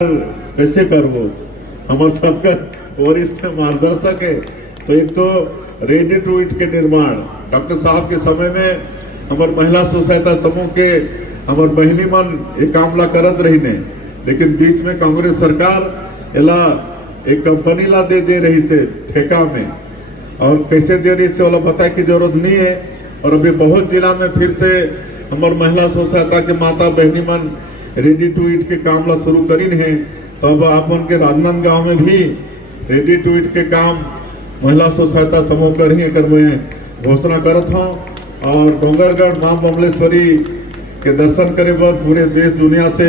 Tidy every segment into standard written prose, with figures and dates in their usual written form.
कैसे करबो हमार सबका वरिष्ठ मार्गदर्शक है। तो एक तो रेडी टू ईट के निर्माण डॉक्टर साहब के समय में हमार महिला स्व सहायता समूह के हमार बहनी मन ये कामला करत रही ने, लेकिन बीच में कांग्रेस सरकार एला एक कंपनी ला दे रही से ठेका में, और कैसे दे रही से वाला बताए की जरूरत नहीं है। और अभी बहुत जिला में फिर से हमार महिला स्व सहायता के माता बहनी मन रेडी टू ईट के काम ला शुरू करीन है। तो अब अपन के राजनांदगांव में भी रेडी टू ईट के काम महिला स्व सहायता समूह कर ही कर मैं घोषणा करत हूँ। और डोंगरगढ़ माँ बमलेश्वरी के दर्शन करे पर पूरे देश दुनिया से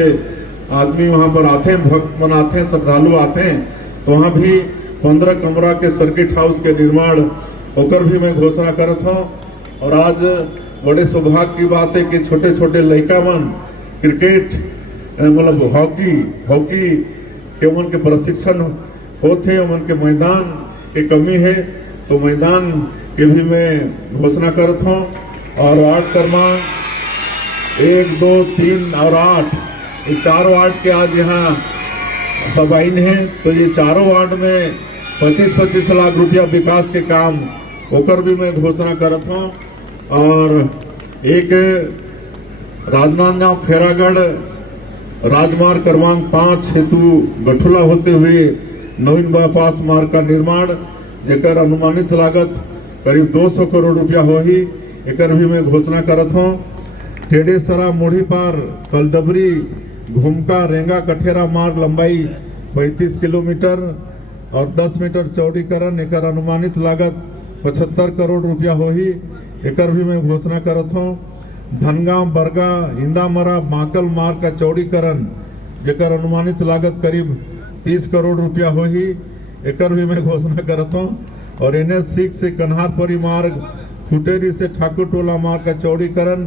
आदमी वहाँ पर आते हैं, भक्त मन आते हैं, श्रद्धालु आते हैं। तो वहाँ भी 15 कमरा के सर्किट हाउस के निर्माण होकर भी मैं घोषणा करत हूँ। और आज बड़े सौभाग्य की बात है कि छोटे छोटे लड़का मन क्रिकेट मतलब हॉकी के मन के प्रशिक्षण होते हैं, उनके मैदान के कमी है, तो मैदान के भी मैं घोषणा करता हूँ। और वार्ड क्रमांक 1, 2, 3 और 8 ये 4 वार्ड के आज यहाँ सब आइन है। तो ये चारों वार्ड में 25-25 लाख रुपया विकास के काम होकर भी मैं घोषणा करता हूँ। और एक राजनांदगांव खैरागढ़ राजमार्ग क्रमांक 5 हेतु गठुला होते हुए नवीन बाईपास मार्ग का निर्माण जेकर अनुमानित लागत करीब 200 करोड़ रुपया हो ही, एकर भी मैं घोषणा करत हूँ। टेडेसरा मुढ़ी पार कलडबरी घुमका रेंगा कठेरा मार्ग लंबाई 35 किलोमीटर और 10 मीटर चौड़ीकरण, एकर अनुमानित लागत 75 करोड़ रुपया हो ही, एकर भी मैं घोषणा करत हूँ। धनगांव बरगा इंदामरा माकल मार्ग का चौड़ीकरण जेकर अनुमानित लागत करीब 30 करोड़ रुपया हो ही, एकर भी मैं घोषणा करता हूँ। और NH6 से कन्हारपुरी मार्ग खुटेरी से ठाकुर टोला मार्ग का चौड़ीकरण,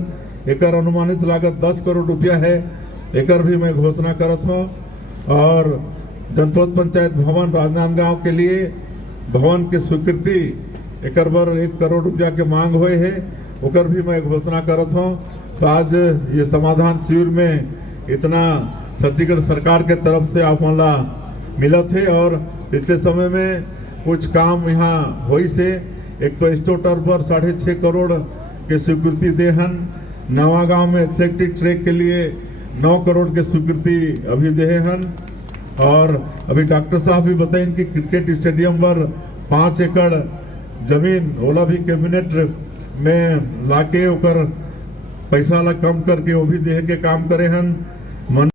एकर अनुमानित लागत 10 करोड़ रुपया है, एकर भी मैं घोषणा करता हूँ। और जनपद पंचायत भवन राजनांदगांव के लिए भवन की स्वीकृति एकर बर 1 करोड़ रुपया के मांग हुए है, ओकर भी मैं घोषणा करत हूँ। तो आज ये समाधान शिविर में इतना छत्तीसगढ़ सरकार के तरफ से आप मला मिलत है। और पिछले समय में कुछ काम यहाँ हुई से, एक तो स्टोटर पर 6.5 करोड़ के स्वीकृति दे हन, नवा गांव में एथलेटिक ट्रैक के लिए 9 करोड़ के स्वीकृति अभी दे हन। और अभी डॉक्टर साहब भी बताइन कि क्रिकेट स्टेडियम पर 5 एकड़ जमीन ओला भी कैबिनेट में लाके ओकर पैसा ला कम करके वो भी देह के काम करे हन।